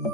रख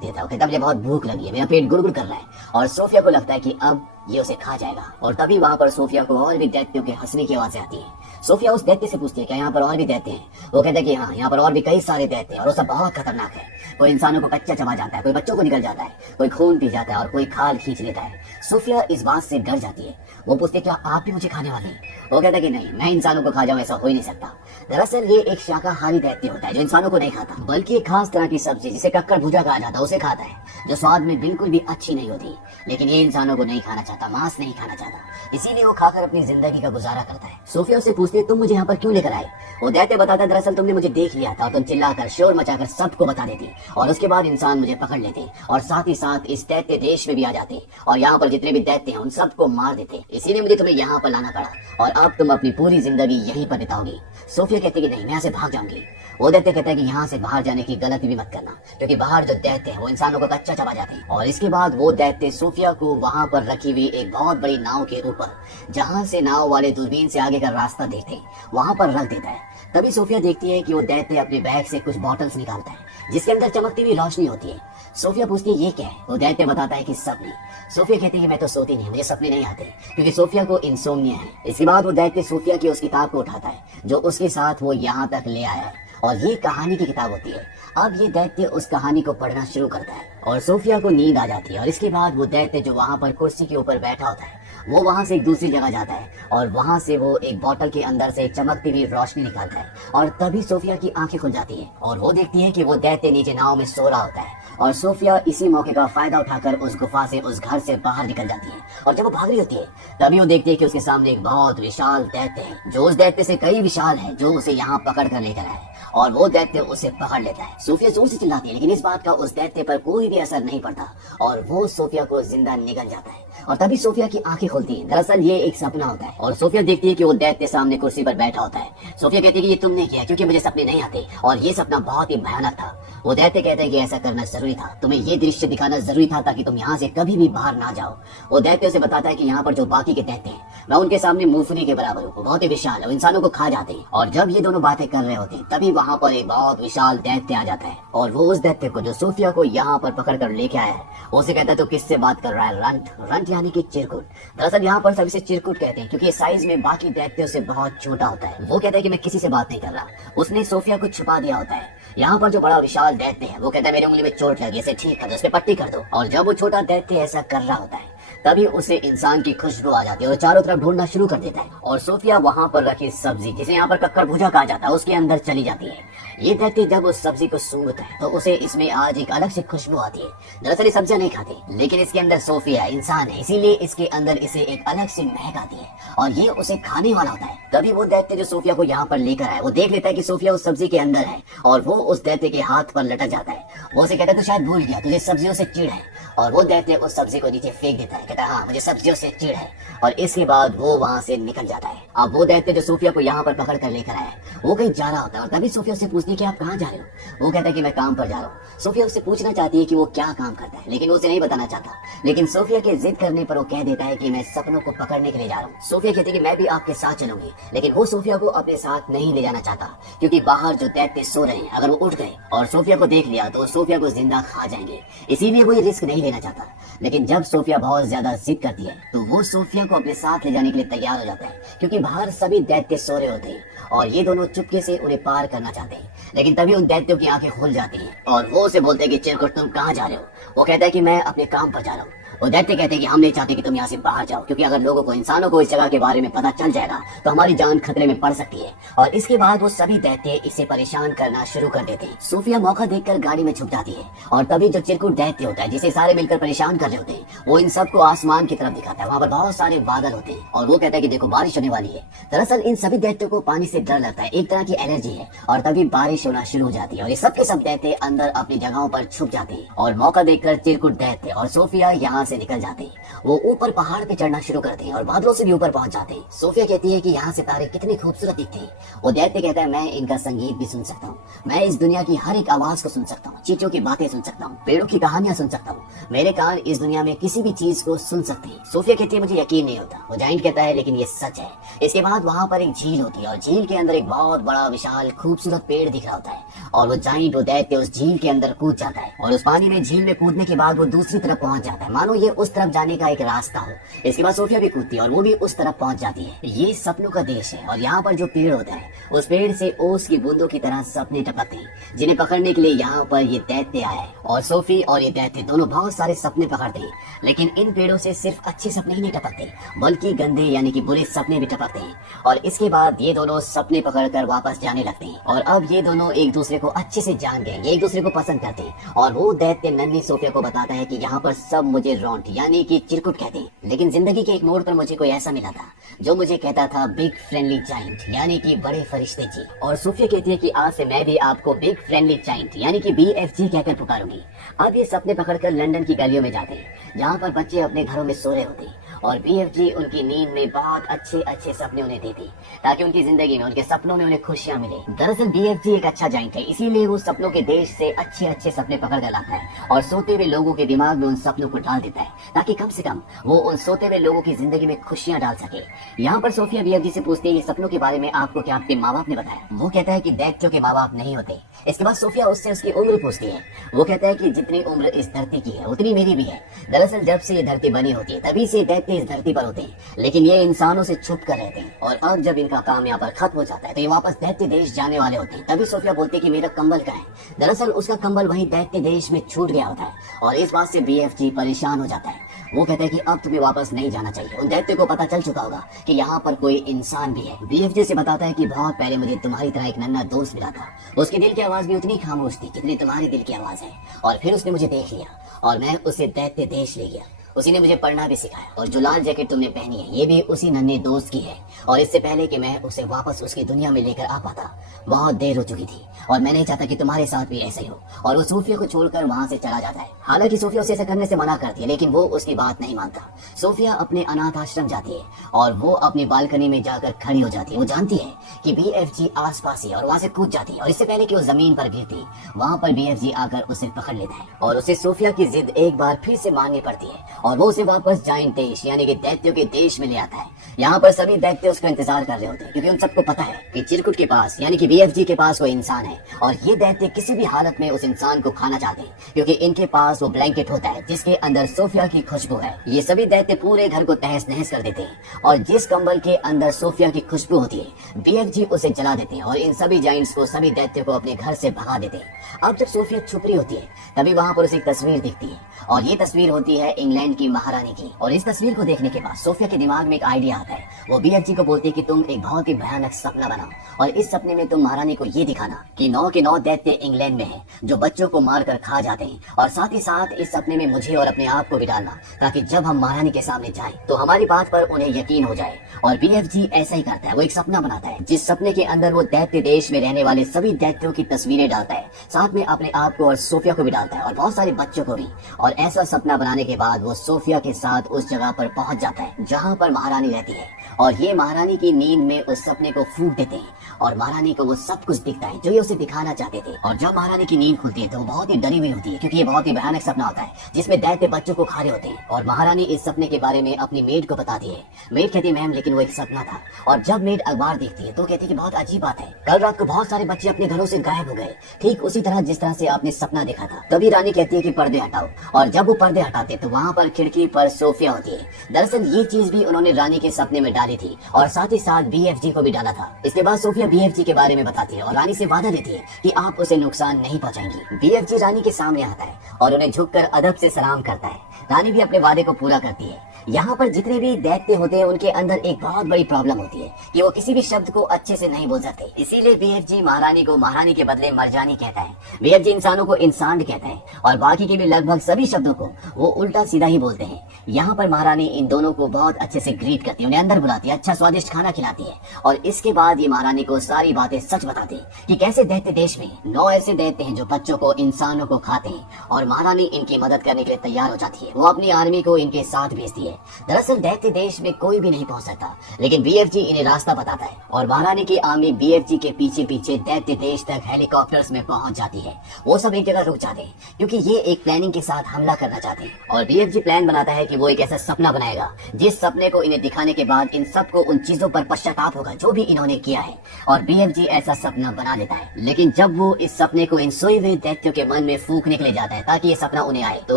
देता हूँ। कहता मुझे बहुत भूख लगी है, मेरा पेट गुड़गुड़ कर रहा है। और सोफिया को लगता है कि अब ये उसे खा जाएगा। और तभी वहाँ पर सोफिया को और भी दैत्यों के हंसने की आवाजें आती है। सोफिया उस दैत्य से पूछती है क्या यहाँ पर और भी दैत्य हैं। वो कहता है कि हाँ, यहाँ पर और भी कई सारे दैत्य हैं और वो सब बहुत खतरनाक है। कोई इंसानों को कच्चा चबा जाता है, कोई बच्चों को निकल जाता है, कोई खून पी जाता है और कोई खाल खींच लेता है। सोफिया इस बात से डर जाती है। वो पूछती है क्या आप भी मुझे खाने वाले हैं। वो कहता है कि नहीं, मैं इंसानों को खा जाऊं ऐसा हो ही नहीं सकता। दरअसल ये एक शाकाहारी दैत्य होता है जो इंसानों को नहीं खाता, बल्कि एक खास तरह की सब्जी जिसे कक्कड़ भुजा कहा जाता है उसे खाता है, जो स्वाद में बिल्कुल भी अच्छी नहीं होती। लेकिन ये इंसानों को नहीं खाना चाहता, मांस नहीं खाना चाहता, इसीलिए वो खाकर अपनी जिंदगी का गुजारा करता है। सोफिया उससे पूछती है तुम मुझे यहाँ पर क्यों लेकर आए। वो दैत्य बताता है दरअसल तुमने मुझे देख लिया था और तुम चिल्लाकर शोर मचाकर सबको बता देती और उसके बाद इंसान मुझे पकड़ लेते और साथ ही साथ इस दैत्य देश में भी आ जाते और यहाँ पर जितने भी दैत्य हैं उन सबको मार देते। इसीलिए मुझे तुम्हें यहाँ पर लाना पड़ा और अब तुम अपनी पूरी जिंदगी यहीं पर बिताओगी। सोफिया कहती है कि नहीं, मैं यहाँ से भाग जाऊंगी। वो दैत्य कहता है कि यहाँ से बाहर जाने की गलती भी मत करना, क्योंकि बाहर जो दैत्य है वो इंसानों को कच्चा चबा जाते हैं। और इसके बाद वो दैत्य सोफिया को वहां पर रखी हुई एक बहुत बड़ी नाव के ऊपर, जहां से नाव वाले दूरबीन से आगे का रास्ता देखते वहां पर रख देता है। तभी सोफिया देखती है कि वो दैत्य अपने बैग से कुछ बॉटल्स निकालता है जिसके अंदर चमकती हुई रोशनी होती है। सोफिया पूछती है ये क्या है। वो दैत्य बताता है कि सपने। सोफिया कहती है कि मैं तो सोती नहीं, मुझे सपने नहीं आते, क्योंकि सोफिया को इंसोम्निया है। इसके बाद वो दैत्य सोफिया की उस किताब को उठाता है जो उसके साथ वो यहाँ तक ले आया है और ये कहानी की किताब होती है। अब ये दैत्य उस कहानी को पढ़ना शुरू करता है और सोफिया को नींद आ जाती है। और इसके बाद वो दैत्य जो वहाँ पर कुर्सी के ऊपर बैठा होता है वो वहाँ से एक दूसरी जगह जाता है और वहाँ से वो एक बोतल के अंदर से चमकती हुई रोशनी निकालता है। और तभी सोफिया की आंखें खुल जाती है और वो देखती है कि वो दैत्य नीचे नाव में सो रहा होता है। और सोफिया इसी मौके का फायदा उठाकर उस गुफा से, उस घर से बाहर निकल जाती है। और जब वो भाग रही होती है तभी वो देखती है कि उसके सामने एक बहुत विशाल दैत्य है जो उस दैत्य से कई विशाल है, जो उसे यहाँ पकड़ कर लेकर आए और वो दैत्य उसे पकड़ लेता है। सोफिया जोर से चिल्लाती है लेकिन इस बात का उस दैत्य पर कोई भी असर नहीं पड़ता और वो सोफिया को जिंदा निगल जाता है। और तभी सोफिया की आंखें खुलती हैं। दरअसल ये एक सपना होता है और सोफिया देखती है कि वो दैत्य सामने कुर्सी पर बैठा होता है। सोफिया कहती है कि ये तुमने किया, क्योंकि मुझे सपने नहीं आते और ये सपना बहुत ही भयानक था। वो दैत्य कहते हैं कि ऐसा करना जरूरी था, तुम्हें ये दृश्य दिखाना जरूरी था ताकि तुम यहाँ से कभी भी बाहर ना जाओ। वो दैत्य से बताता है कि यहाँ पर जो बाकी के दैत्य हैं मैं उनके सामने मूंगफली के बराबर हूँ, बहुत ही विशाल है, इंसानों को खा जाते हैं। और जब ये दोनों बातें कर रहे होते हैं तभी वहाँ पर एक बहुत विशाल दैत्य आ जाता है और वो उस दैत्य को जो सोफिया को यहाँ पर पकड़ कर लेके आया है उसे कहता है तो किससे बात कर रहा है। रंट। रंट यानी कि चिरकुट। दरअसल यहाँ पर सभी से चिरकुट कहते हैं क्योंकि ये साइज में बाकी दैत्यों से बहुत छोटा होता है। वो कहता है कि मैं किसी से बात नहीं कर रहा, उसने सोफिया को छुपा दिया होता है। यहाँ पर जो बड़ा विशाल दैत्य है वो कहता है मेरी उंगली में चोट लगी, इसे ठीक कर दो, इस पे पट्टी कर दो। और जब वो छोटा दैत्य ऐसा कर रहा होता है तभी उसे इंसान की खुशबू आ जाती है और चारों तरफ ढूंढना शुरू कर देता है। और सोफिया वहाँ पर रखी सब्जी, जिसे यहाँ पर कक्कड़ भुजा कहा जाता है, उसके अंदर चली जाती है। ये दैत्य जब उस सब्जी को सूंघता है तो उसे इसमें आज एक अलग से खुशबू आती है। दरअसल ये सब्जियां नहीं खाती, लेकिन इसके अंदर सोफिया इंसान है, इसीलिए इसके अंदर इसे एक अलग से महक आती है और ये उसे खाने वाला होता है। तभी वो दैत्य जो सोफिया को यहाँ पर लेकर आए वो देख लेता है कि सोफिया उस सब्जी के अंदर है और वो उस दैत्य के हाथ पर लटक जाता है। वो उसे कहता है तो शायद भूल गया, तुझे सब्जियों से चिढ़ है। और वो दैत्य उस सब्जी को नीचे फेंक देता है, कहता है हाँ मुझे सब्जियों से चिढ़ है। और इसके बाद वो वहाँ से निकल जाता है। अब वो दैत्य जो सोफिया को यहाँ पर पकड़ कर लेकर आया है वो कहीं जा रहा होता है और तभी सोफिया उससे पूछती है कि आप कहाँ जा रहे हो। वो कहता है कि मैं काम पर जा रहा हूँ। सोफिया उससे पूछना चाहती है कि वो क्या काम करता है, लेकिन वो उसे नहीं बताना चाहता। लेकिन सोफिया के जिद करने पर वो कह देता है कि मैं सपनों को पकड़ने के लिए जा रहा हूँ। सोफिया कहती है कि मैं भी आपके साथ चलूंगी, लेकिन वो सोफिया को अपने साथ नहीं ले जाना चाहता क्योंकि बाहर जो दैत्य सो रहे हैं, अगर वो उठ गए और सोफिया को देख लिया तो सोफिया को जिंदा खा जाएंगे, इसीलिए वो ये रिस्क नहीं लेना चाहता। लेकिन जब सोफिया बहुत ज्यादा जिद करती है तो वो सोफिया को अपने साथ ले जाने के लिए तैयार हो जाता है, क्योंकि बाहर सभी दैत्य सो रहे होते हैं और ये दोनों चुपके से उन्हें पार करना चाहते हैं। लेकिन तभी उन दैत्यों की आंखें खुल जाती हैं और वो उसे बोलते हैं कि चिरकुट तुम कहाँ जा रहे हो। वो कहता है कि मैं अपने काम पर जा रहा हूँ। वो दैत्य कहते हैं कि हम नहीं चाहते कि तुम यहाँ से बाहर जाओ, क्योंकि अगर लोगों को, इंसानों को इस जगह के बारे में पता चल जाएगा तो हमारी जान खतरे में पड़ सकती है। और इसके बाद वो सभी दैत्य इसे परेशान करना शुरू कर देते हैं। सोफिया मौका देखकर गाड़ी में छुप जाती है और तभी जो चिरकुट दैत्य होता है जिसे सारे मिलकर परेशान कर रहे होते हैं वो इन सबको आसमान की तरफ दिखाता है। वहाँ पर बहुत सारे बादल होते हैं और वो कहता है कि देखो बारिश होने वाली है। दरअसल इन सभी दैत्यों को पानी से डर लगता है, एक तरह की एलर्जी है। और तभी बारिश होना शुरू हो जाती है और ये सब के सब दैत्य अंदर अपनी जगहों पर छुप जाते हैं। और मौका देखकर चिरकुट दैत्य और सोफिया यहाँ से निकल जाते हैं। वो ऊपर पहाड़ पे चढ़ना शुरू करते हैं और बादलों से भी ऊपर पहुंच जाते हैं। सोफिया कहती है कि यहाँ से तारे कितने खूबसूरत दिखते हैं। वो दैत्य कहता है मैं इनका संगीत भी सुन सकता हूँ, मैं इस दुनिया की हर एक आवाज को सुन सकता हूँ, चींटियों की बातें सुन सकता हूँ, पेड़ों की कहानियां सुन सकता हूँ, मेरे कान इस दुनिया में किसी भी चीज को सुन सकते हैं। सोफिया कहती है मुझे यकीन नहीं होता। वो जाइंट कहता है लेकिन ये सच है। इसके बाद वहाँ पर एक झील होती है और झील के अंदर एक बहुत बड़ा विशाल खूबसूरत पेड़ दिख रहा होता है और वो जाइंट वो दैत्य उस झील के अंदर कूद जाता है और उस पानी में झील में कूदने के बाद वो दूसरी तरफ पहुंच जाता है, मानो ये उस तरफ जाने का एक रास्ता हो। इसके बाद सोफिया भी कूदती है और वो भी उस तरफ पहुंच जाती है। ये सपनों का देश है और यहाँ पर जो पेड़ होता है उस पेड़ से ओस की बूंदों की तरह सपने टपकते हैं जिन्हें पकड़ने के लिए यहाँ पर ये दैत्य आया है। और सोफी और ये दैत्य दोनों बहुत सारे सपने पकड़ते हैं, लेकिन इन पेड़ों से सिर्फ अच्छे सपने ही नहीं टपकते बल्कि गंदे यानी कि बुरे सपने भी टपकते हैं। और इसके बाद ये दोनों सपने पकड़कर वापस जाने लगते हैं और अब ये दोनों एक दूसरे को अच्छे से जान गए, ये एक दूसरे को पसंद करते हैं। और वो दैत्य नन्ही सोफिया को बताता है कि यहाँ पर सब मुझे रॉन्ट यानी कि चिरकुट कहते हैं, लेकिन जिंदगी के एक मोड़ पर मुझे कोई ऐसा मिला था जो मुझे कहता था बिग फ्रेंडली जाइंट यानी कि बड़े फरिश्ते जी। और सोफिया कहती है कि आज से मैं भी आपको बिग फ्रेंडली जाइंट यानी कि BFG कहकर पुकारूंगी। अब ये सपने पकड़कर लंदन की गलियों में जाते हैं जहाँ पर बच्चे अपने घरों में सो रहे होते हैं और BFG उनकी नींद में बहुत अच्छे अच्छे सपने उन्हें देती ताकि उनकी जिंदगी में उनके सपनों में उन्हें खुशियां मिले। दरअसल BFG एक अच्छा जाइंट है, इसीलिए वो सपनों के देश से अच्छे अच्छे सपने पकड़ कर लाता है और सोते हुए लोगों के दिमाग में उन सपनों को डाल देता है ताकि कम से कम वो उन सोते हुए लोगों की जिंदगी में खुशियां डाल सके। यहाँ पर सोफिया BFG से पूछती है ये सपनों के बारे में आपको क्या आपके माँ बाप ने बताया? वो कहता है कि दैत्यों के माँ बाप नहीं होते। इसके बाद सोफिया उससे उसकी उम्र पूछती है। वो कहता है कि जितनी उम्र इस धरती की है उतनी मेरी भी है। दरअसल जब से ये धरती बनी होती है तभी से दैत्य इस धरती पर होते हैं, लेकिन ये इंसानों से छुप कर रहते हैं और अब जब इनका काम यहाँ पर खत्म हो जाता है तो ये वापस दैत्य देश जाने वाले होते हैं। तभी सोफिया बोलती है कि मेरा कंबल कहाँ है? दरअसल उसका कंबल वही दैत्य देश में छूट गया होता है और इस बात से BFG परेशान हो जाता है। वो कहता है कि अब तुम्हें वापस नहीं जाना चाहिए। उन दैत्य को पता चल चुका होगा कि यहाँ पर कोई इंसान भी है। BFG से बताता है कि बहुत पहले मुझे तुम्हारी तरह एक नन्हा दोस्त मिला था, उसके दिल की आवाज भी उतनी खामोश थी जितनी तुम्हारी दिल की आवाज है, और फिर उसने मुझे देख लिया और मैं उसे दैत्य देश ले गया। उसी ने मुझे पढ़ना भी सिखाया और जो लाल जैकेट तुमने पहनी है ये भी उसी नन्हे दोस्त की है। और इससे पहले कि मैं उसे वापस उसकी दुनिया में लेकर आ पाता बहुत देर हो चुकी थी और मैं नहीं चाहता कि तुम्हारे साथ भी ऐसा ही हो। और वो सोफिया को छोड़कर वहाँ से चला जाता है। हालांकि सोफिया उसे ऐसा करने से मना करती है लेकिन वो उसकी बात नहीं मानता। सोफिया अपने अनाथ आश्रम जाती है और वो अपनी बालकनी में जाकर खड़ी हो जाती है। वो जानती है कि BFG आसपास ही और वहाँ से कूद जाती है और इससे पहले कि वो जमीन पर गिरती वहाँ पर BFG आकर उसे पकड़ लेता है और उसे सोफिया की जिद एक बार फिर से माननी पड़ती है और वो उसे वापस जाइंट देश यानी कि दैत्यों के देश में ले आता है। यहाँ पर सभी दैत्य उसका इंतजार कर रहे होते हैं क्योंकि उन सबको पता है कि चिरकुट के पास यानी कि BFG के पास कोई इंसान है और ये दैत्य किसी भी हालत में उस इंसान को खाना चाहते हैं क्योंकि इनके पास वो ब्लैंकेट होता है जिसके अंदर सोफिया की खुशबू है। ये सभी दैत्य पूरे घर को तहस नहस कर देते हैं और जिस कंबल के अंदर सोफिया की खुशबू होती है BFG उसे जला देते हैं और इन सभी जाइंट्स को सभी दैत्य को अपने घर से भगा देते हैं। अब जब सोफिया छुप रही होती है तभी वहाँ पर उसे एक तस्वीर दिखती है और ये तस्वीर होती है इंग्लैंड की महारानी की। और इस तस्वीर को देखने के बाद सोफिया के दिमाग में एक आइडिया आता है। वो BFG को बोलती है कि तुम एक बहुत ही भयानक सपना बनाओ और इस सपने में तुम महारानी को ये दिखाना कि 9 के 9 दैत्य इंग्लैंड में हैं जो बच्चों को मारकर खा जाते हैं और साथ ही साथ इस सपने में मुझे और अपने आप को भी डालना ताकि जब हम महारानी के सामने जाए तो हमारी बात पर उन्हें यकीन हो जाए। और BFG ऐसा ही करता है, वो एक सपना बनाता है जिस सपने के अंदर वो दैत्य देश में रहने वाले सभी दैत्यों की तस्वीरें डालता है, साथ में अपने आप को और सोफिया को भी डालता है और बहुत सारे बच्चों को भी। और ऐसा सपना बनाने के बाद वो सोफिया के साथ उस जगह पर पहुंच जाता है जहां पर महारानी रहती है और ये महारानी की नींद में उस सपने को फूंक देते हैं और महारानी को वो सब कुछ दिखता है जो ये उसे दिखाना चाहते थे। और जब महारानी की नींद खुलती है तो वो बहुत ही डरी हुई होती है क्योंकि ये बहुत ही भयानक सपना होता है जिसमें दैत्य बच्चों को खा रहे होते हैं। और महारानी इस सपने के बारे में अपनी मेड को बताती है। मेड कहती है मैम लेकिन वो एक सपना था। और जब मेड अखबार देखती है तो कहती है कि बहुत अजीब बात है, कल रात को बहुत सारे बच्चे अपने घरों से गायब हो गए, ठीक उसी तरह जिस तरह से आपने सपना देखा था। तभी रानी कहती है कि पर्दे हटाओ और जब वो पर्दे हटाते तो वहाँ पर खिड़की पर सोफिया होती है। दरअसल ये चीज भी उन्होंने रानी के सपने में डाली थी और साथ ही साथ BFG को भी डाला था। इसके बाद सोफिया BFG के बारे में बताती है और रानी से वादा देती है कि आप उसे नुकसान नहीं पहुंचाएंगी। BFG रानी के सामने आता है और उन्हें झुककर अदब से सलाम करता है। रानी भी अपने वादे को पूरा करती है यहाँ पर जितने भी दैत्य होते हैं उनके अंदर एक बहुत बड़ी प्रॉब्लम होती है कि वो किसी भी शब्द को अच्छे से नहीं बोल सकते। इसीलिए बीएफजी महारानी को महारानी के बदले मर्जानी कहता है, बीएफजी इंसानों को इंसान कहता है और बाकी के भी लगभग सभी शब्दों को वो उल्टा सीधा ही बोलते हैं। यहाँ पर महारानी इन दोनों को बहुत अच्छे से ग्रीट करती है, उन्हें अंदर बुलाती है, अच्छा स्वादिष्ट खाना खिलाती है और इसके बाद ये महारानी को सारी बातें सच बताती है कि कैसे दैत्य देश में 9 ऐसे दैत्य हैं जो बच्चों को इंसानों को खाते हैं और महारानी इनकी मदद करने के लिए तैयार हो जाती है। वो अपनी आर्मी को इनके साथ भेजती है। दरअसल दैत्य देश में कोई भी नहीं पहुंच सकता, लेकिन बीएफजी इन्हें रास्ता बताता है और महारानी की आर्मी बीएफजी के पीछे पीछे दैत्य देश तक हेलीकॉप्टर्स में पहुंच जाती है। वो सब एक जगह रुक जाते हैं क्योंकि ये एक प्लानिंग के साथ हमला करना चाहते हैं और बीएफजी प्लान बनाता है कि वो एक ऐसा सपना बनाएगा जिस सपने को इन्हें दिखाने के बाद इन सबको उन चीजों पर पश्चाताप होगा जो भी इन्होंने किया है और बीएफजी ऐसा सपना बना लेता है। लेकिन जब वो इस सपने को इन सोए हुए दैत्यों के मन में फूंकने के लिए जाता है ताकि ये सपना उन्हें आए, तो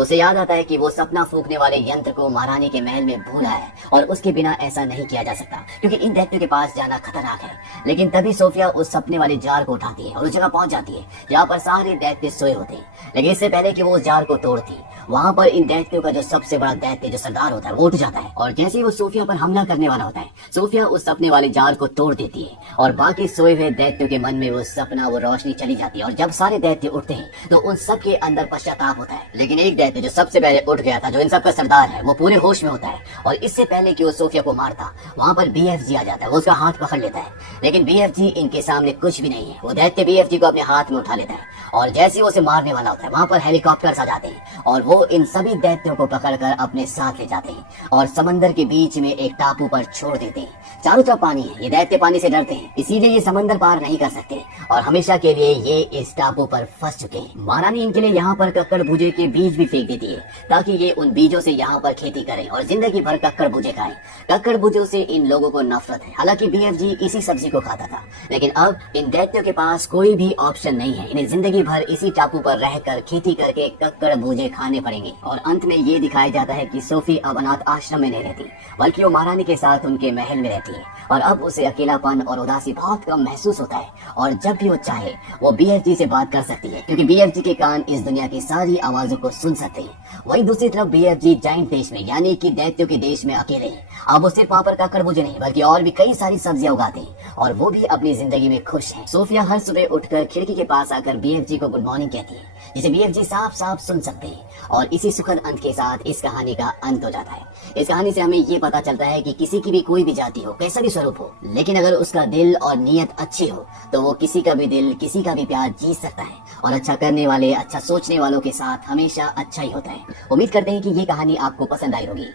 उसे याद आता है कि वो सपना फूंकने वाले यंत्र को महारानी के महल में भूला है और उसके बिना ऐसा नहीं किया जा सकता क्योंकि इन दैत्यों के पास जाना खतरनाक है। लेकिन तभी सोफिया उस सपने वाले जार को उठाती है और उस जगह पहुंच जाती है जहाँ पर सारे दैत्य सोए होते हैं। लेकिन इससे पहले कि वो उस जार को तोड़ती, वहाँ पर इन दैत्यों का जो सबसे बड़ा दैत्य जो सरदार होता है वो उठ जाता है और जैसे ही वो सोफिया पर हमला करने वाला होता है, सोफिया उस सपने वाले जार को तोड़ देती है और बाकी सोए हुए दैत्यों के मन में वो सपना वो रोशनी चली जाती है और जब सारे दैत्य उठते हैं तो उन सब के अंदर पश्चाताप होता है। लेकिन एक दैत्य जो सबसे पहले उठ गया था, जो इन सब का सरदार है, वो पूरे होश में होता है और इससे पहले कि वो सोफिया को मारता, वहाँ पर बीएफजी आ जाता है। वो उसका हाथ पकड़ लेता है, लेकिन बीएफजी इनके सामने कुछ भी नहीं है। वो दैत्य बीएफजी को अपने हाथ में उठा लेता है और जैसे ही उसे मारने वाला होता है, वहाँ पर हेलीकॉप्टर्स आ जाते हैं और वो इन सभी दैत्यों को पकड़कर अपने साथ ले जाते हैं और समंदर के बीच में एक टापू पर छोड़ देते हैं। चारों तरफ पानी है, ये दैत्य पानी से डरते हैं, इसीलिए ये समंदर पार नहीं कर सकते और हमेशा के लिए ये इस टापू पर फंस चुके हैं। महारानी इनके लिए यहाँ पर कक्कड़ भुजे के बीज भी फेंक देती है ताकि ये उन बीजों से यहाँ पर खेती करें और जिंदगी भर कक्कड़ भुजे खाएं। कक्कड़ भुजों से इन लोगों को नफरत है। हालांकि बीएफजी इसी सब्जी को खाता था, लेकिन अब इन दैत्यों के पास कोई भी ऑप्शन नहीं है। इन्हें जिंदगी भर इसी टापू पर रहकर खेती करके कक्कड़ भुजे खाने पड़ेंगे और अंत में ये दिखाया जाता है कि सोफी अब अनाथ आश्रम में नहीं रहती, बल्कि वो महारानी के साथ उनके महल में रहती है और अब उसे अकेलापन और उदासी बहुत कम महसूस होता है और जब भी वो चाहे वो बीएफजी से बात कर सकती है क्योंकि बीएफजी के कान इस दुनिया की सारी आवाजों को सुन सकते हैं। वहीं दूसरी तरफ बीएफजी जाइंट देश में यानी कि दैत्यों के देश में अकेले हैं। अब वो सिर्फ वहाँ पर कक्कड़ भुजे नहीं बल्कि और भी कई सारी सब्जियां उगाते हैं और वो भी अपनी जिंदगी में खुश है। सोफिया हर सुबह उठकर खिड़की के पास आकर बीएफजी को गुड मॉर्निंग कहती है, जिसे बीएफजी साफ साफ सुन सकते हैं और इसी सुखद अंत के साथ इस कहानी का अंत हो जाता है। इस कहानी से हमें ये पता चलता है कि किसी की भी कोई भी जाति हो, कैसा भी स्वरूप हो, लेकिन अगर उसका दिल और नीयत अच्छी हो तो वो किसी का भी दिल, किसी का भी प्यार जीत सकता है और अच्छा करने वाले, अच्छा सोचने वालों के साथ हमेशा अच्छा ही होता है। उम्मीद करते हैं कि ये कहानी आपको पसंद आई होगी।